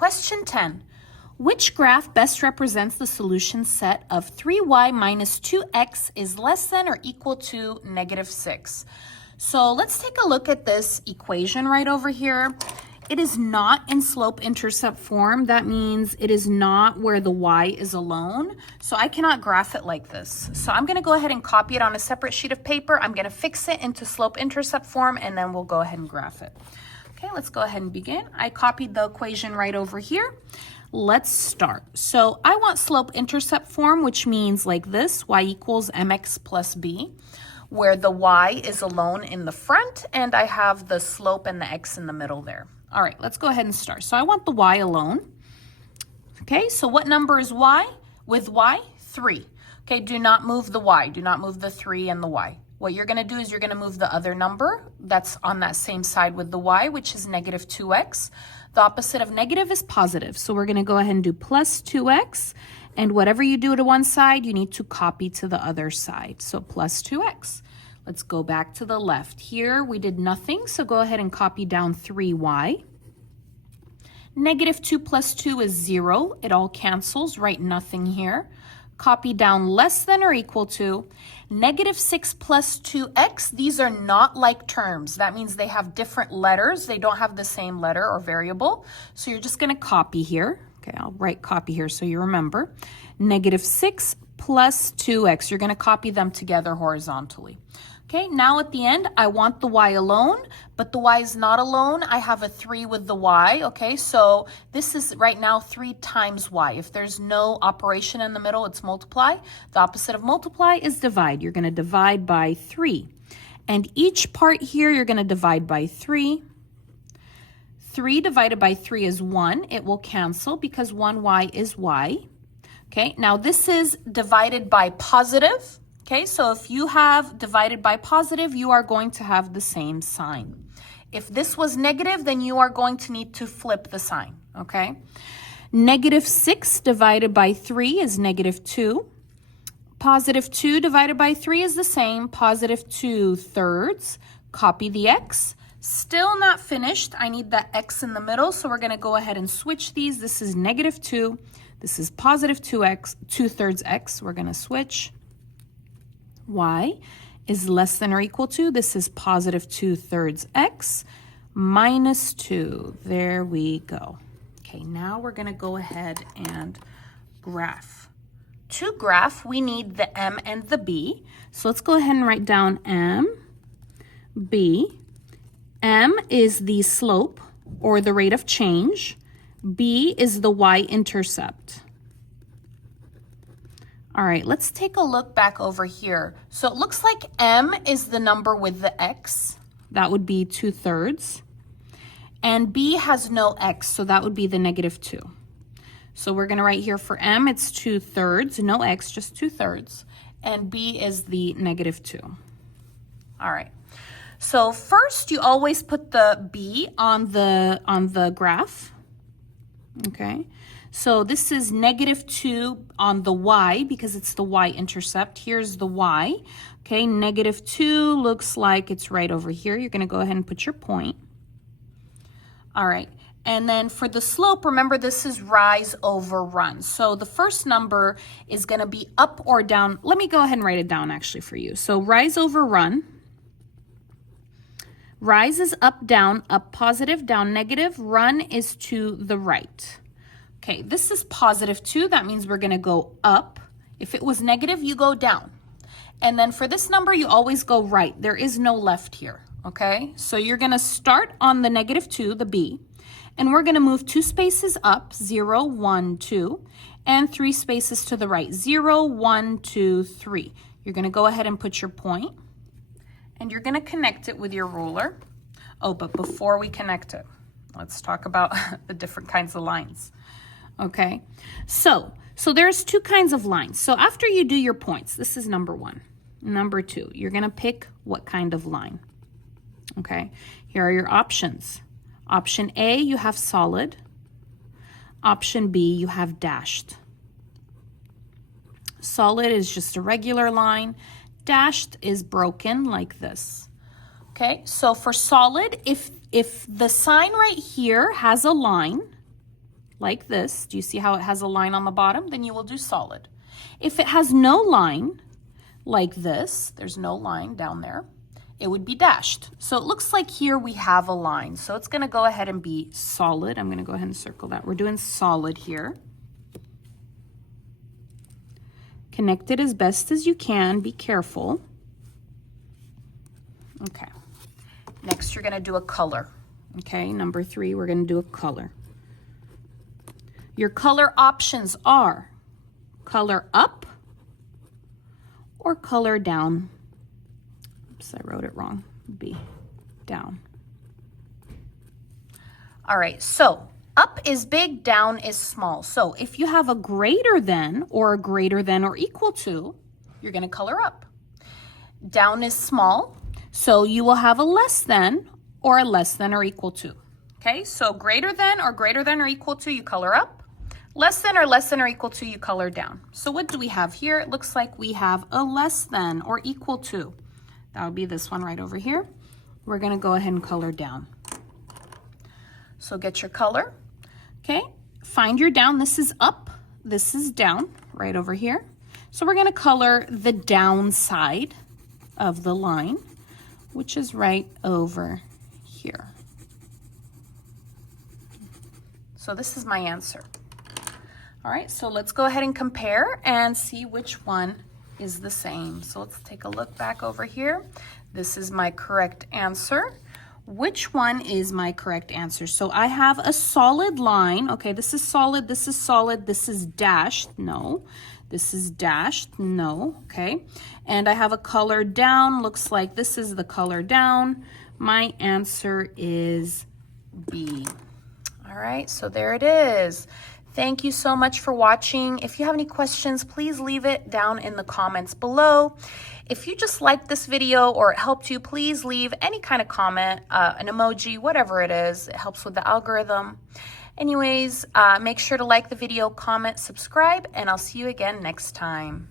Question 10. Which graph best represents the solution set of 3y minus 2x is less than or equal to -6? So let's take a look at this equation right over here. It is not in slope-intercept form. That means it is not where the y is alone. So I cannot graph it like this. So I'm going to go ahead and copy it on a separate sheet of paper. I'm going to fix it into slope-intercept form, and then we'll go ahead and graph it. Okay, let's go ahead and begin. I copied the equation right over here. Let's start. So I want slope-intercept form, which means like this, y equals mx plus b, where the y is alone in the front, and I have the slope and the x in the middle there. All right, let's go ahead and start. So I want the y alone. Okay, so what number is y? With y, 3. Okay, do not move the y. Do not move the 3 and the y. What you're going to do is you're going to move the other number that's on that same side with the y, which is -2x. The opposite of negative is positive. So we're going to go ahead and do plus 2x. And whatever you do to one side, you need to copy to the other side. So plus 2x. Let's go back to the left. Here we did nothing, so go ahead and copy down 3y. -2 plus 2 is 0. It all cancels. Write nothing here. Copy down less than or equal to -6 plus 2x. These are not like terms. That means they have different letters. They don't have the same letter or variable. So you're just going to copy here. Okay, I'll write copy here so you remember. -6 plus 2x. You're going to copy them together horizontally. Okay, now at the end, I want the y alone, but the y is not alone. I have a 3 with the y, okay? So this is right now 3 times y. If there's no operation in the middle, it's multiply. The opposite of multiply is divide. You're going to divide by 3. And each part here, you're going to divide by 3. 3 divided by 3 is 1. It will cancel because 1y is y. Okay, now this is divided by positive. Okay, so if you have divided by positive, you are going to have the same sign. If this was negative, then you are going to need to flip the sign, okay? -6 divided by 3 is -2. +2 divided by 3 is the same, +2/3. Copy the x. Still not finished. I need that x in the middle, so we're going to go ahead and switch these. This is -2. This is +2x, 2/3 x. We're going to switch. Y is less than or equal to, this is +2/3 x minus 2. There we go. Okay, now we're going to go ahead and graph. To graph, we need the m and the b. So let's go ahead and write down m, b. M is the slope or the rate of change. B is the y-intercept. All right, let's take a look back over here. So it looks like m is the number with the x. That would be 2/3. And b has no x, so that would be the -2. So we're going to write here for m, it's 2/3, no x, just 2/3. And b is the -2. All right. So first, you always put the b on the graph. Okay. So this is -2 on the y because it's the y-intercept. Here's the y. Okay, -2 looks like it's right over here. You're going to go ahead and put your point. All right. And then for the slope, remember this is rise over run. So the first number is going to be up or down. Let me go ahead and write it down actually for you. So rise over run. Rise is up, down, up positive, down negative. Run is to the right. Okay, this is +2. That means we're going to go up. If it was negative, you go down. And then for this number, you always go right. There is no left here, okay? So you're going to start on the -2, the b, and we're going to move 2 spaces up, 0, 1, 2, and 3 spaces to the right, 0, 1, 2, 3. You're going to go ahead and put your point, and you're going to connect it with your ruler. Oh, but before we connect it, let's talk about the different kinds of lines. Okay, so there's 2 kinds of lines. So after you do your points, this is number 1. Number 2, you're going to pick what kind of line. Okay, here are your options. Option A, you have solid. Option B, you have dashed. Solid is just a regular line. Dashed is broken like this. Okay, so for solid, if the sign right here has a line, like this, do you see how it has a line on the bottom? Then you will do solid. If it has no line, like this, there's no line down there, it would be dashed. So it looks like here we have a line. So it's going to go ahead and be solid. I'm going to go ahead and circle that. We're doing solid here. Connect it as best as you can. Be careful. Okay. Next, you're going to do a color. Okay, number 3, we're going to do a color. Your color options are color up or color down. Oops, I wrote it wrong. B, down. All right, so up is big, down is small. So if you have a greater than or equal to, you're going to color up. Down is small, so you will have a less than or equal to. Okay, so greater than or equal to, you color up. Less than or equal to, you color down. So what do we have here? It looks like we have a less than or equal to. That would be this one right over here. We're going to go ahead and color down. So get your color. Okay, find your down. This is up, this is down, right over here. So we're going to color the down side of the line, which is right over here. So this is my answer. All right, so let's go ahead and compare and see which one is the same. So let's take a look back over here. This is my correct answer. Which one is my correct answer? So I have a solid line. Okay, this is solid, this is solid, this is dashed. No. This is dashed. No. Okay. And I have a color down. Looks like this is the color down. My answer is B. All right, so there it is. Thank you so much for watching. If you have any questions, please leave it down in the comments below. If you just liked this video or it helped you, please leave any kind of comment, an emoji, whatever it is. It helps with the algorithm. Anyways, make sure to like the video, comment, subscribe, and I'll see you again next time.